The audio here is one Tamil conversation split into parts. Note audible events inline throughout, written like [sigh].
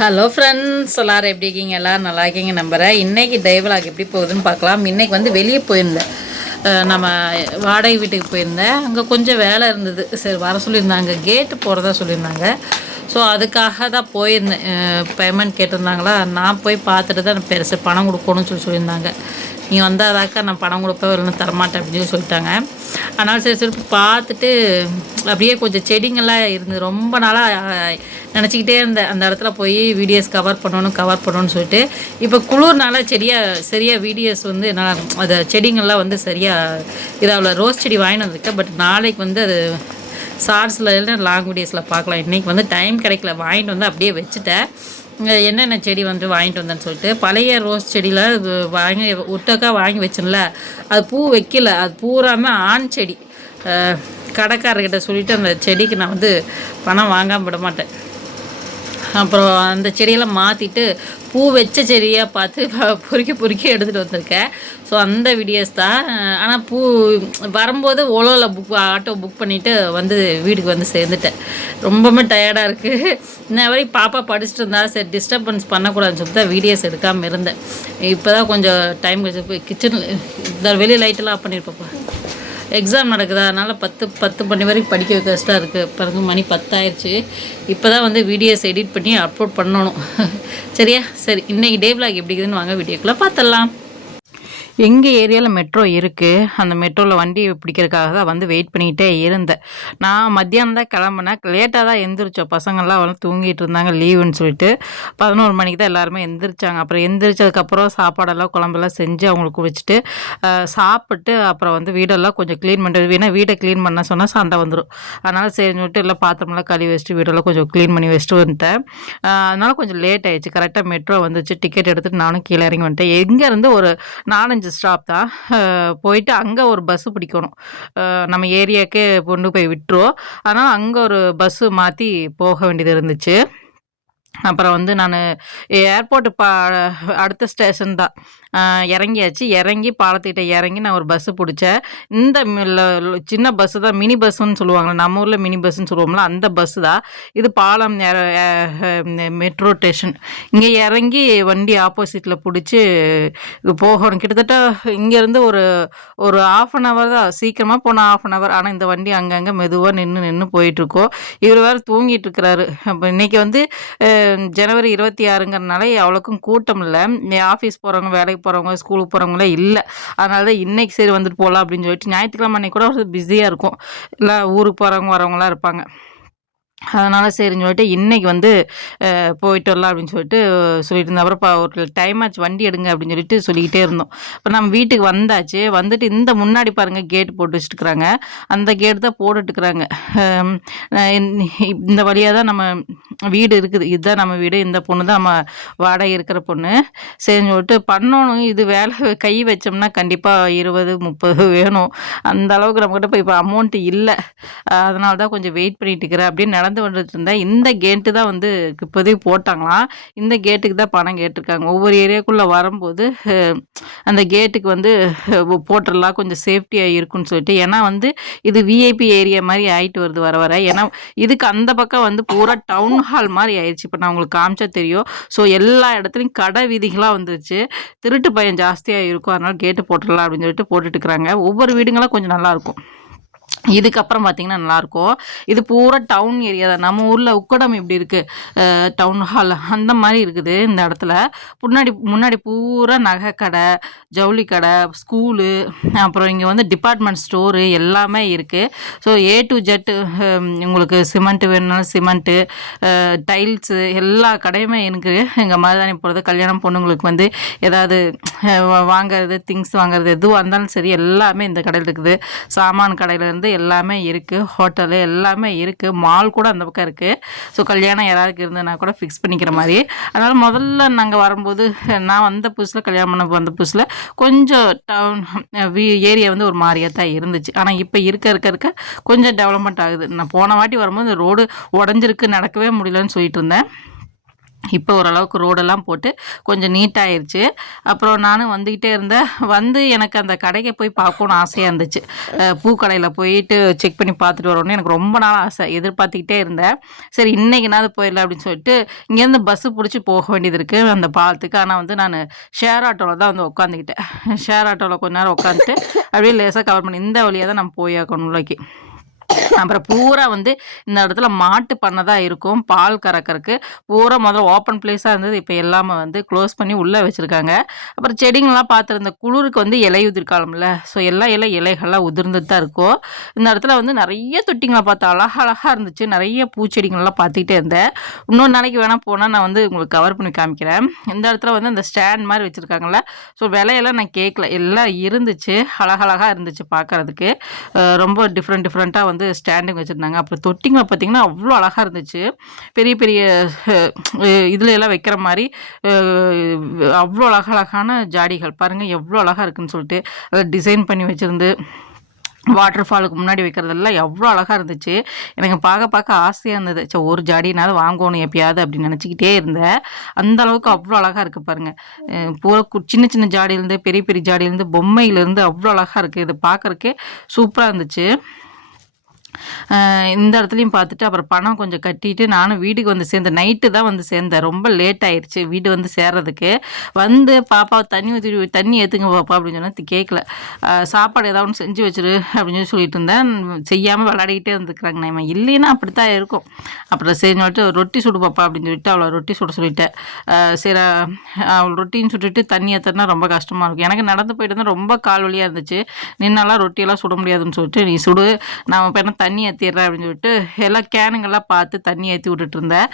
ஹலோ ஃப்ரெண்ட்ஸ் எல்லாரும் எப்படி இருக்கீங்க? எல்லோரும் நல்லா இருக்கீங்க நம்புகிறேன் இன்றைக்கி டைவலாக் எப்படி போகுதுன்னு பார்க்கலாம். இன்றைக்கி வந்து வெளியே போயிருந்தேன். நம்ம வாடகை வீட்டுக்கு போயிருந்தேன். அங்கே கொஞ்சம் வேலை இருந்தது. சரி வர சொல்லியிருந்தாங்க. கேட்டு போகிறதா சொல்லியிருந்தாங்க. ஸோ அதுக்காக தான் போயிருந்தேன். பேமெண்ட் கேட்டிருந்தாங்களா? நான் போய் பார்த்துட்டு தான் பெருசு பணம் கொடுக்கணும்னு சொல்லி சொல்லியிருந்தாங்க. நீ வந்தாதாக்கா நான் பணம் கொடுப்பேன் இல்லைன்னு தரமாட்டேன் அப்படின்னு சொல்லி சொல்லிட்டாங்க. ஆனால் சரி சரி பார்த்துட்டு அப்படியே கொஞ்சம் செடிங்கள்லாம் இருந்து ரொம்ப நாளாக நினச்சிக்கிட்டே இருந்தேன் அந்த இடத்துல போய் வீடியோஸ் கவர் பண்ணணும் கவர் பண்ணணும்னு சொல்லிட்டு இப்போ குளிர்னால செடியாக சரியாக வீடியோஸ் வந்து என்னால் அந்த செடிங்கள்லாம் வந்து சரியாக இதாகல. ரோஸ் செடி வாங்கிட்டு வந்திருக்கேன் பட் நாளைக்கு வந்து அது ஷார்ட்ஸில் இல்லை லாங் வீடியோஸில் பார்க்கலாம். இன்றைக்கி வந்து டைம் கிடைக்கல. வாங்கிட்டு வந்து அப்படியே வச்சுட்டேன். என்னென்ன செடி வந்து வாங்கிட்டு வந்தேன்னு சொல்லிட்டு பழைய ரோஸ் செடியில் இது வாங்கி ஒட்டக்கா வாங்கி வச்சேன்ல அது பூ வைக்கல அது பூராமல் ஆண் செடி. கடைக்காரர்கிட்ட சொல்லிவிட்டு அந்த செடிக்கு நான் வந்து பணம் வாங்காமல் விட மாட்டேன். அப்புறம் அந்த செடியெல்லாம் மாற்றிட்டு பூ வச்ச செடியாக பார்த்து பொறுக்கி பொறுக்கி எடுத்துகிட்டு வந்திருக்கேன். ஸோ அந்த வீடியோஸ் தான். ஆனால் பூ வரும்போது ஓலோவில் புக் ஆட்டோ புக் பண்ணிவிட்டு வந்து வீட்டுக்கு வந்து சேர்ந்துட்டேன். ரொம்பவுமே டயர்டாக இருக்குது இன்ன வரைக்கும் பாப்பா படிச்சுட்டு இருந்தா சரி டிஸ்டர்பன்ஸ் பண்ணக்கூடாதுன்னு சொல்லிட்டு தான் வீடியோஸ் எடுக்காமல் இருந்தேன். இப்போ தான் கொஞ்சம் டைம் கழிச்சு கிச்சனில் வெளியே லைட்டெல்லாம் ஆஃப் பண்ணியிருப்பப்பா எக்ஸாம் நடக்குது? அதனால் பத்து பத்து மணி வரைக்கும் படிக்க வைக்க கஷ்டம் இருக்குது பிறகு மணி பத்தாயிருச்சு. இப்போ தான் வந்து வீடியோஸ் எடிட் பண்ணி அப்லோட் பண்ணணும். [laughs] சரியா? சரி இன்றைக்கி டே விளாக் எப்படி இருக்குதுன்னு வாங்க வீடியோக்குள்ளே பார்த்துடலாம். எங்கள் ஏரியாவில் மெட்ரோ இருக்குது அந்த மெட்ரோவில் வண்டி பிடிக்கிறதுக்காக தான் வந்து வெயிட் பண்ணிக்கிட்டே இருந்தேன். நான் மத்தியானம் தான் கிளம்புனேன். லேட்டாக தான் எந்திரிச்சோம். பசங்கள்லாம் வந்து தூங்கிட்டு இருந்தாங்க. லீவுன்னு சொல்லிட்டு பதினோரு மணிக்கு தான் எல்லாருமே எந்திரிச்சாங்க. அப்புறம் எந்திரிச்சதுக்கப்புறம் சாப்பாடெல்லாம் குழம்பெல்லாம் செஞ்சு அவங்களுக்கு வச்சுட்டு சாப்பிட்டு அப்புறம் வந்து வீடெல்லாம் கொஞ்சம் க்ளீன் பண்ணுறது ஏன்னா வீடை க்ளீன் பண்ண சொன்னால் சண்டை வந்துடும் அதனால் சரின்னு சொல்லிட்டு எல்லாம் பாத்திரமெல்லாம் கழுவி வச்சுட்டு வீடெல்லாம் கொஞ்சம் க்ளீன் பண்ணி வச்சுட்டு வந்துட்டேன். அதனால் கொஞ்சம் லேட் ஆயிடுச்சு. கரெக்டாக மெட்ரோ வந்துச்சு. டிக்கெட் எடுத்துட்டு நானும் கீழே இறங்கி வந்துட்டேன். எங்கேருந்து ஒரு நாலஞ்சு ஸ்டாப் தான். போயிட்டு அங்கே ஒரு பஸ்ஸு பிடிக்கணும். நம்ம ஏரியாவுக்கே கொண்டு போய் விட்டுரும் ஆனால் அங்கே ஒரு பஸ்ஸு மாற்றி போக வேண்டியது இருந்துச்சு. அப்புறம் வந்து நான் ஏர்போர்ட்டு பா அடுத்த ஸ்டேஷன் தான். இறங்கியாச்சு. இறங்கி பாலத்திட்ட இறங்கி நான் ஒரு பஸ்ஸு பிடிச்சேன். இந்த மில்ல- சின்ன பஸ்ஸு தான் மினி பஸ்ஸுன்னு சொல்லுவாங்க நம்ம ஊரில் மினி பஸ்ஸுன்னு சொல்லுவோம்ல அந்த பஸ்ஸு தான். இது பாலம் மெட்ரோ ஸ்டேஷன் இங்கே இறங்கி வண்டி ஆப்போசிட்டில் பிடிச்சி போகணும். கிட்டத்தட்ட இங்கேருந்து ஒரு ஒரு ஆஃப் அன் ஹவர் தான். சீக்கிரமாக போனால் ஆஃப் அன் ஹவர் ஆனால் இந்த வண்டி அங்கங்கே மெதுவாக நின்று நின்று போயிட்டுருக்கோம். இவர் வேறு தூங்கிட்டு இருக்கிறாரு அப்போ இன்றைக்கி வந்து ஜனவரி இருபத்தி ஆறுங்கிறனால அவ்வளோக்கும் கூட்டம் இல்லை. ஆஃபீஸ் போகிறவங்க வேலைக்கு போகிறவங்க ஸ்கூலுக்கு போகிறவங்களே இல்லை. அதனால தான் இன்றைக்கி சரி வந்துட்டு போகலாம் அப்படின்னு சொல்லிட்டு ஞாயிற்றுக்கிழமை அன்னைக்கு கூட பிஸியாக இருக்கும். இல்லை ஊருக்கு போகிறவங்க வரவங்களாம் இருப்பாங்க. அதனால் சரின்னு சொல்லிட்டு இன்றைக்கி வந்து போயிட்டு வரலாம் அப்படின்னு சொல்லிட்டு சொல்லிட்டு இருந்தோம் அப்புறம் இப்போ ஒரு டைம் ஆச்சு வண்டி எடுங்க அப்படின்னு சொல்லிட்டு சொல்லிக்கிட்டே இருந்தோம். இப்போ நம்ம வீட்டுக்கு வந்தாச்சு. வந்துட்டு இந்த முன்னாடி பாருங்கள் கேட் போட்டு வச்சுட்டுருக்குறாங்க. அந்த கேட் தான் போட்டுட்டுருக்குறாங்க. இந்த வழியாக தான் நம்ம வீடு இருக்குது. இதுதான் நம்ம வீடு. இந்த பொண்ணு தான் நம்ம வாடகை இருக்கிற பொண்ணு. சரின்னு சொல்லிட்டு பண்ணணும். இது வேலை [laughs] கை வச்சோம்னா கண்டிப்பாக இருபது முப்பது வேணும். அந்த அளவுக்கு நம்மக்கிட்ட இப்போ இப்போ அமௌண்ட்டு இல்லை. அதனால தான் கொஞ்சம் வெயிட் பண்ணிட்டு இருக்கிறேன் அப்படின்னு நடந்து வந்துட்டு இருந்தேன் இந்த கேட்டு தான் வந்து இப்போதைக்கு போட்டாங்களாம். இந்த கேட்டுக்கு தான் பணம் கேட்டிருக்காங்க. ஒவ்வொரு ஏரியாக்குள்ளே வரும்போது அந்த கேட்டுக்கு வந்து போட்டுடலாம். கொஞ்சம் சேஃப்டியாக இருக்குன்னு சொல்லிட்டு. ஏன்னா வந்து இது விஐபி ஏரியா மாதிரி ஆயிட்டு வருது வர வர. ஏன்னா இதுக்கு அந்த பக்கம் வந்து பூரா டவுன் ஹால் மாதிரி ஆயிடுச்சு இப்போ நான் உங்களுக்கு காமிச்சா தெரியும். ஸோ எல்லா இடத்துலையும் கடை வீதிகளாக வந்துருச்சு. திருட்டு பயம் ஜாஸ்தியாக இருக்கும். அதனால் கேட்டு போட்டுடலாம் அப்படின்னு சொல்லிட்டு போட்டுட்டு இருக்கிறாங்க. ஒவ்வொரு வீடுங்களாம் கொஞ்சம் நல்லா இருக்கும். இதுக்கப்புறம் பார்த்தீங்கன்னா நல்லாயிருக்கும் இது பூரா டவுன் ஏரியா தான். நம்ம ஊரில் உக்கடம் இப்படி இருக்குது டவுன் ஹால் அந்த மாதிரி இருக்குது இந்த இடத்துல. முன்னாடி முன்னாடி பூரா நகை கடை ஜவுளி கடை ஸ்கூலு அப்புறம் இங்கே வந்து டிபார்ட்மெண்ட் ஸ்டோரு எல்லாமே இருக்குது ஸோ ஏ டு ஜெட்டு உங்களுக்கு சிமெண்ட்டு வேணும்னாலும் சிமெண்ட்டு டைல்ஸு எல்லா கடையுமே இருக்குது எங்கள் மருதாணி போகிறது கல்யாணம் பொண்ணுங்களுக்கு வந்து ஏதாவது வாங்கிறது வாங்குறது திங்ஸ் வாங்குறது எதுவாக இருந்தாலும் சரி எல்லாமே இந்த கடையில் இருக்குது. சாமான் கடையிலேருந்து எல்லாமே இருக்குது ஹோட்டலு எல்லாமே இருக்குது மால் கூட அந்த பக்கம் இருக்குது ஸோ கல்யாணம் யாராருக்கு இருந்ததுனா கூட ஃபிக்ஸ் பண்ணிக்கிற மாதிரி. அதனால் முதல்ல நாங்கள் வரும்போது நான் வந்த புதுசில் கல்யாணம் பண்ண வந்த புதுசில் கொஞ்சம் டவுன் ஏரியா வந்து ஒரு மாதிரியாக தான் இருந்துச்சு. ஆனால் இப்போ இருக்க இருக்க இருக்க கொஞ்சம் டெவலப்மெண்ட் ஆகுது. நான் போன வாட்டி வரும்போது ரோடு உடஞ்சிருக்கு நடக்கவே முடியலன்னு சொல்லிட்டு இருந்தேன். இப்போ ஓரளவுக்கு ரோடெல்லாம் போட்டு கொஞ்சம் நீட்டாயிருச்சு. அப்புறம் நானும் வந்துக்கிட்டே இருந்தேன். வந்து எனக்கு அந்த கடைக்கு போய் பார்க்கணுன்னு ஆசையாக இருந்துச்சு. பூக்கடையில் போயிட்டு செக் பண்ணி பார்த்துட்டு வரணும்னு எனக்கு ரொம்ப நாள் ஆசை. எதிர்பார்த்துக்கிட்டே இருந்தேன். சரி இன்றைக்கினாவது போயிடலாம் அப்படின்னு சொல்லிட்டு இங்கேருந்து பஸ்ஸு பிடிச்சி போக வேண்டியது இருக்குது அந்த பாலத்துக்கு. ஆனால் வந்து நான் ஷேர் ஆட்டோவில் தான் வந்து உட்காந்துக்கிட்டேன் ஷேர் [laughs] ஆட்டோவில் கொஞ்ச நேரம் உட்காந்துட்டு அப்படியே லேசாக கவர் பண்ணி இந்த வழியாக தான் நம்ம போயாக்கணும் உள்ளாக்கி. அப்புறம் பூரா வந்து இந்த இடத்துல மாட்டு பண்ணை தான் இருக்கும். பால் கறக்கறக்கு பூரா முதல்ல ஓப்பன் பிளேஸாக இருந்தது. இப்போ எல்லாமே வந்து க்ளோஸ் பண்ணி உள்ளே வச்சுருக்காங்க. அப்புறம் செடிங்கள்லாம் பார்த்துருந்த குளிருக்கு வந்து இலை உதிர்காலம்ல. ஸோ எல்லா இலை இலைகள்லாம் உதிர்ந்துட்டு தான் இருக்கும். இந்த இடத்துல வந்து நிறைய தொட்டிங்களை பார்த்தா அழகாக அழகாக இருந்துச்சு. நிறைய பூச்செடிங்கள்லாம் பார்த்துக்கிட்டே இருந்தேன். இன்னொரு நாளைக்கு வேணால் போனால் நான் வந்து உங்களுக்கு கவர் பண்ணி காமிக்கிறேன். இந்த இடத்துல வந்து அந்த ஸ்டாண்ட் மாதிரி வச்சுருக்காங்களே ஸோ விலையெல்லாம் நான் கேட்கல. எல்லாம் இருந்துச்சு. அழகழகாக இருந்துச்சு பார்க்கறதுக்கு. ரொம்ப டிஃப்ரெண்ட் டிஃப்ரெண்ட்டாக வந்து ஸ்டாண்டிங் வச்சுருந்தாங்க. அப்புறம் தொட்டிங்களை பார்த்தீங்கன்னா அவ்வளோ அழகாக இருந்துச்சு. பெரிய பெரிய இதில் எல்லாம் வைக்கிற மாதிரி அவ்வளோ அழகழகான ஜாடிகள். பாருங்கள் எவ்வளோ அழகாக இருக்குன்னு சொல்லிட்டு. அதை டிசைன் பண்ணி வச்சுருந்து வாட்டர் ஃபாலுக்கு முன்னாடி வைக்கிறதெல்லாம் எவ்வளோ அழகாக இருந்துச்சு. எனக்கு பார்க்க பார்க்க ஆசையாக இருந்தது. சரி ஒரு ஜாடினாவது வாங்கணும் எப்பயாவது அப்படின்னு நினச்சிக்கிட்டே இருந்தேன். அந்த அளவுக்கு அவ்வளோ அழகாக இருக்குது பாருங்கள் பூரா கு- சின்ன சின்ன ஜாடியிலேருந்து பெரிய பெரிய ஜாடியிலேருந்து பொம்மையிலேருந்து அவ்வளோ அழகாக இருக்குது இது பார்க்குறக்கே சூப்பராக இருந்துச்சு. இந்த இடத்துலையும் பார்த்துட்டு அப்புறம் பணம் கொஞ்சம் கட்டிட்டு நானும் வீட்டுக்கு வந்து சேர்ந்தேன் நைட்டு தான் வந்து சேர்ந்தேன். ரொம்ப லேட் ஆயிடுச்சு வீடு வந்து சேர்றதுக்கு. வந்து பாப்பா தண்ணி ஊற்றி தண்ணி ஏற்றுங்க பாப்பா அப்படின்னு சொன்னால் கேட்கல சாப்பாடு ஏதாவது ஒன்று செஞ்சு வச்சிரு அப்படின்னு சொல்லி சொல்லிட்டு இருந்தேன். செய்யாமல் விளையாடிக்கிட்டே இருந்துக்கிறாங்க நம்ம இல்லைன்னா அப்படி தான் இருக்கும். அப்புறம் சரி சொல்லிட்டு ரொட்டி சுடு பாப்பா அப்படின்னு சொல்லிட்டு அவளை ரொட்டி சுட சொல்லிட்டேன். சரி அவள் ரொட்டின்னு சுட்டுட்டு தண்ணி ஏற்றுனா ரொம்ப கஷ்டமாக இருக்கும். எனக்கு நடந்து போயிட்டு இருந்தால் ரொம்ப கால் வலியாக இருந்துச்சு. நின்னாலாம் ரொட்டியெல்லாம் சுட முடியாதுன்னு சொல்லிட்டு நீ சுடு. நான் இப்போ என்ன தண்ணி ஏற்றிடுறேன் அப்படின்னு சொல்லிட்டு எல்லாம் கேனுங்கெல்லாம் பார்த்து தண்ணி ஏற்றி விட்டுட்டு இருந்தேன்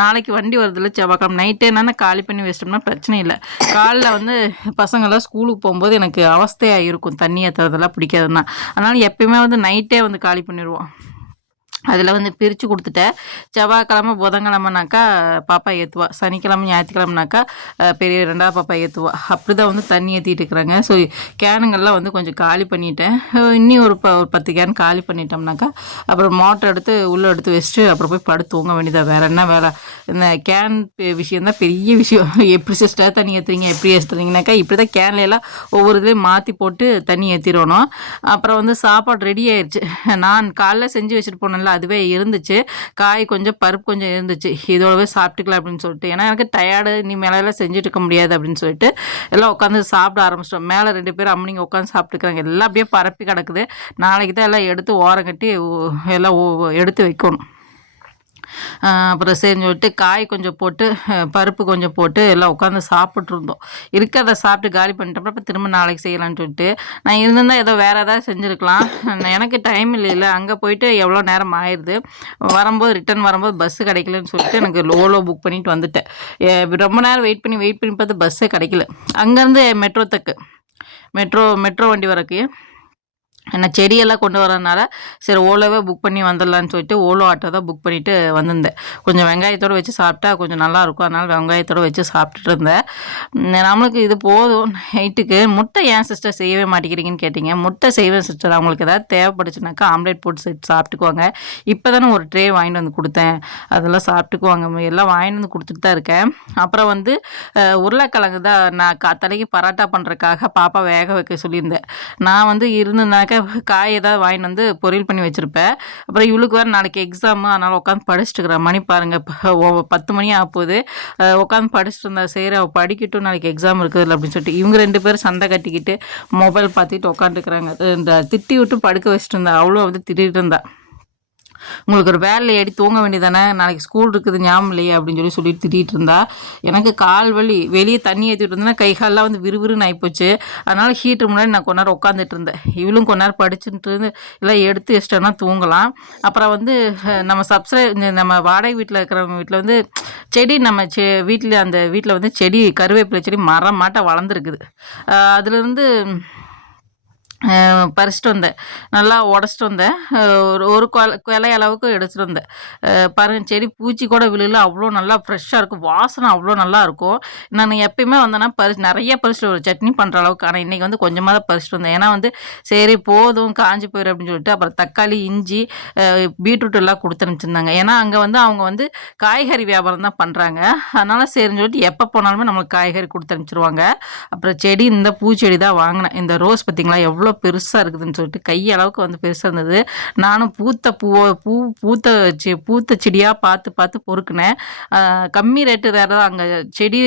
நாளைக்கு வண்டி வருதுல்ல செவ்வாய்க்கிழமை. நைட்டே என்னென்ன காலி பண்ணி வச்சிட்டோம்னா பிரச்சனை இல்லை. காலைல வந்து பசங்கள்லாம் ஸ்கூலுக்கு போகும்போது எனக்கு அவஸ்தையாக இருக்கும் தண்ணி ஏற்றுறதெல்லாம் பிடிக்காதுன்னா. அதனால் எப்பயுமே வந்து நைட்டே வந்து காலி பண்ணிடுவோம் அதில் வந்து பிரித்து கொடுத்துட்டேன் செவ்வாய்க்கிழமை புதன்கிழமைனாக்கா பாப்பா ஏற்றுவா சனிக்கிழமை ஞாயிற்றுக்கிழமைனாக்கா பெரிய ரெண்டாவது பாப்பா ஏற்றுவா அப்படி தான் வந்து தண்ணி ஏற்றிட்டு இருக்கிறாங்க. ஸோ கேனுங்கள்லாம் வந்து கொஞ்சம் காலி பண்ணிட்டேன். இன்னும் இன்னி ஒரு ப ஒரு பத்து கேன் காலி பண்ணிட்டோம்னாக்கா அப்புறம் மோட்டர் எடுத்து உள்ளே எடுத்து வச்சுட்டு அப்புறம் போய் படுத்து தூங்க வேண்டியதாக வேறு என்ன வேலை? இந்த கேன் விஷயம் தான் பெரிய விஷயம். [laughs] எப்படி சிஸ்டர் தண்ணி ஏற்றுறீங்க எப்படி ஏற்றுறீங்கனாக்கா இப்படி தான் கேன்லையெல்லாம் எல்லாம் ஒவ்வொரு இதுலேயும் மாற்றி போட்டு தண்ணி ஏற்றிடணும் அப்புறம் வந்து சாப்பாடு ரெடி ஆயிடுச்சு நான் காலைல செஞ்சு வச்சுட்டு போனேன்ல அதுவே இருந்துச்சு. காய் கொஞ்சம் பருப்பு கொஞ்சம் இருந்துச்சு. இதோடவே சாப்பிட்டுக்கலாம் அப்படின்னு சொல்லிட்டு. ஏன்னா எனக்கு டயர்டு நீ மேலெல்லாம் செஞ்சுட்டு இருக்க முடியாது அப்படின்னு சொல்லிட்டு எல்லாம் உட்காந்து சாப்பிட ஆரம்பிச்சிட்டோம். மேலே ரெண்டு பேரும் அம்மனிங்க உட்காந்து சாப்பிட்டுக்கிறாங்க. எல்லாம் அப்படியே பரப்பி கிடக்குது. நாளைக்கு தான் எல்லாம் எடுத்து ஓரம் கட்டி எல்லாம் எடுத்து வைக்கணும். அப்புறம் சரின்னு சொல்லிட்டு காய் கொஞ்சம் போட்டு பருப்பு கொஞ்சம் போட்டு எல்லாம் உட்காந்து சாப்பிட்ருந்தோம் இருக்கிறத சாப்பிட்டு காலி பண்ணிட்டோம் அப்புறம் திரும்ப நாளைக்கு செய்யலான்னு சொல்லிட்டு நான் இருந்திருந்தால் ஏதோ வேறு ஏதாவது செஞ்சுருக்கலாம். நான் எனக்கு டைம் இல்லைல்ல அங்கே போயிட்டு எவ்வளோ நேரம் ஆயிடுது வரும்போது ரிட்டர்ன் வரும்போது பஸ்ஸு கிடைக்கலன்னு சொல்லிட்டு எனக்கு லோலோ புக் பண்ணிட்டு வந்துட்டேன். ரொம்ப நேரம் வெயிட் பண்ணி வெயிட் பண்ணி பார்த்து பஸ்ஸே கிடைக்கல. அங்கேருந்து மெட்ரோ தக்கு மெட்ரோ மெட்ரோ வண்டி வரக்கு என்ன செடியெல்லாம் கொண்டு வரதுனால சரி ஓலோவே புக் பண்ணி வந்துடலான்னு சொல்லிட்டு ஓலோ ஆட்டோ தான் புக் பண்ணிவிட்டு வந்திருந்தேன். கொஞ்சம் வெங்காயத்தோடு வச்சு சாப்பிட்டா கொஞ்சம் நல்லாயிருக்கும் அதனால் வெங்காயத்தோடு வச்சு சாப்பிட்டுட்டு இருந்தேன். நம்மளுக்கு இது போதும். நைட்டுக்கு முட்டை ஏன் சிஸ்டர் செய்யவே மாட்டேங்கிறீங்கன்னு கேட்டிங்க. முட்டை செய்வேன் சிஸ்டர் அவங்களுக்கு ஏதாவது தேவைப்படுச்சுனாக்கா ஆம்லேட் போட்டு செட் சாப்பிட்டுக்குவாங்க. இப்போ தானே ஒரு ட்ரே வாங்கிட்டு வந்து கொடுத்தேன். அதெல்லாம் சாப்பிட்டுக்குவாங்க. எல்லாம் வாங்கிட்டு வந்து கொடுத்துட்டு தான் இருக்கேன். அப்புறம் வந்து உருளைக்கிழங்கு தான் நான் தலைக்கு பரோட்டா பண்ணுறதுக்காக பாப்பா வேக வைக்க சொல்லியிருந்தேன். நான் வந்து இருந்ததுனாக்கா காய் ஏதாவது வாங்கிட்டு வந்து பொரியல் பண்ணி வச்சுருப்பேன் அப்புறம் இவளுக்கு வேறு நாளைக்கு எக்ஸாமு அதனால் உட்காந்து படிச்சுட்டு இருக்கிறேன் மணி பாருங்கள் இப்போ பத்து மணி ஆக போகுது உட்காந்து படிச்சுட்டு இருந்தா சரி அவள் படிக்கட்டும் நாளைக்கு எக்ஸாம் இருக்குதுல்ல அப்படின்னு சொல்லிட்டு இவங்க ரெண்டு பேரும் சண்டை கட்டிக்கிட்டு மொபைல் பார்த்துட்டு உட்காந்துருக்குறாங்க இந்த திட்டி விட்டு படுக்க வச்சுட்டு இருந்தா அவ்வளோ வந்து திட்டிகிட்டு இருந்தா. உங்களுக்கு ஒரு வேலை ஏடி தூங்க வேண்டியதானே நாளைக்கு ஸ்கூல் இருக்குது ஞாபகம் இல்லையே? அப்படின்னு சொல்லி சொல்லிட்டு திட்டிகிட்டு இருந்தா. எனக்கு கால் வலி வெளியே தண்ணி ஏற்றிட்டு இருந்தேன்னா கை கால்லாம் வந்து விறுவிறுன்னு ஆகிப்போச்சு அதனால் ஹீட்டர் முன்னாடி நான் கொஞ்ச நேரம் உட்காந்துட்டு இருந்தேன். இவளும் கொஞ்ச நேரம் படிச்சுட்டு இருந்து எல்லாம் எடுத்து வச்சிட்டோன்னா தூங்கலாம். அப்புறம் வந்து நம்ம சப்ஸ்கிரை நம்ம வாடகை வீட்டில் இருக்கிறவங்க வீட்டில் வந்து செடி நம்ம செ வீட்டில் அந்த வீட்டில் வந்து செடி கருவேப்பிலை செடி மரம் மாட்ட வளர்ந்துருக்குது அதுலேருந்து பறிச்சிட்டு வந்தேன். நல்லா உடச்சிட்டு வந்தேன். ஒரு ஒரு கொலை கொலை அளவுக்கு எடுத்துகிட்டு வந்தேன். அஹ் பாருங்க செடி பூச்சி கூட விழுல அவ்வளோ நல்லா ஃப்ரெஷ்ஷாக இருக்கும். வாசனை அவ்வளோ நல்லா இருக்கும். நான் எப்பயுமே வந்தேன்னா பறிச்சு நிறைய பறிச்சுட்டு ஒரு சட்னி பண்ணுற அளவுக்கு. ஆனால் இன்றைக்கி வந்து கொஞ்சமாக தான் பறிச்சிட்டு வந்தேன். ஏன்னா வந்து சரி போதும் காஞ்சி போயிடும் அப்படின்னு சொல்லிட்டு அப்புறம் தக்காளி இஞ்சி பீட்ரூட் எல்லாம் கொடுத்து அனுப்பிச்சிருந்தாங்க. ஏன்னா அங்கே வந்து அவங்க வந்து காய்கறி வியாபாரம் தான் பண்ணுறாங்க அதனால் சரின்னு சொல்லிட்டு எப்போ போனாலுமே நம்மளுக்கு காய்கறி கொடுத்து அனுப்பிச்சிருவாங்க. அப்புறம் செடி இந்த பூச்செடி தான் வாங்கினேன். இந்த ரோஸ் பார்த்திங்களா எவ்வளோ பெருசாக இருக்குதுன்னு சொல்லிட்டு கை அளவுக்கு வந்து பெருசாக இருந்தது. நானும் பூத்த பூவை பூ பூத்த செ பூத்த செடியாக பார்த்து பார்த்து பொறுக்கினேன். கம்மி ரேட்டு வேறு தான். அங்கே செடி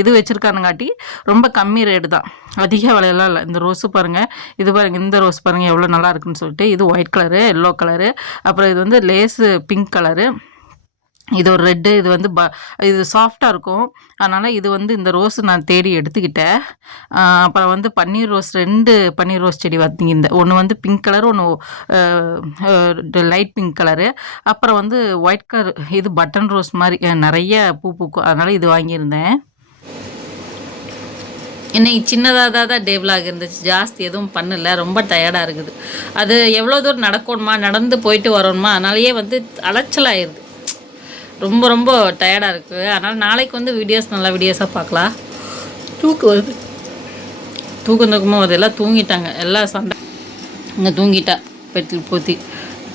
இது வச்சுருக்கானுங்காட்டி ரொம்ப கம்மி ரேட்டு தான். அதிக விலையெல்லாம் இல்லை. இந்த ரோஸு பாருங்கள் இது பாருங்கள் இந்த ரோஸ் பாருங்கள் எவ்வளோ நல்லா இருக்குன்னு சொல்லிட்டு இது ஒயிட் கலரு எல்லோ கலரு. அப்புறம் இது வந்து லேஸு பிங்க் கலரு. இது ஒரு ரெட்டு இது வந்து ப இது சாஃப்டாக இருக்கும். அதனால் இது வந்து இந்த ரோஸ் நான் தேடி எடுத்துக்கிட்டேன். அப்புறம் வந்து பன்னீர் ரோஸ் ரெண்டு பன்னீர் ரோஸ் செடி பார்த்தீங்க இந்த ஒன்று வந்து பிங்க் கலர் ஒன்று லைட் பிங்க் கலரு அப்புறம் வந்து ஒயிட் கலர் இது பட்டன் ரோஸ் மாதிரி நிறைய பூ பூக்கும். அதனால் இது வாங்கியிருந்தேன். இன்னைக்கு சின்னதாக தான் டேபிளாக இருந்துச்சு. ஜாஸ்தி எதுவும் பண்ணல. ரொம்ப டயர்டாக இருக்குது. அது எவ்வளோ தூரம் நடக்கணுமா நடந்து போயிட்டு வரணுமா அதனாலேயே வந்து அலைச்சலாயிருது ரொம்ப ரொம்ப டயர்டாக இருக்குது அதனால் நாளைக்கு வந்து வீடியோஸ் நல்ல வீடியோஸாக பார்க்கலாம். தூக்கம் வருது. தூக்கம் தூக்கமாக வருது. எல்லாம் தூங்கிட்டாங்க. எல்லாம் சண்டை. இங்கே தூங்கிட்டா பெட்டில் பூத்தி.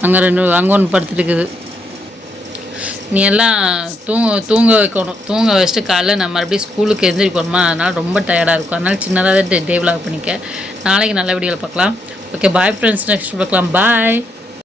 அங்கே ரெண்டு அங்கே ஒன்று படுத்துட்டு இருக்குது நீ எல்லாம் தூங்க தூங்க வைக்கணும். தூங்க வச்சுட்டு காலைல நம்ம மறுபடியும் ஸ்கூலுக்கு எந்திரிக்கணுமா? அதனால் ரொம்ப டயர்டாக இருக்கும். அதனால் சின்னதாக டே டே பண்ணிக்க. நாளைக்கு நல்ல வீடியோவில் பார்க்கலாம். ஓகே பாய் ஃப்ரெண்ட்ஸ் நெக்ஸ்ட் பார்க்கலாம். பாய்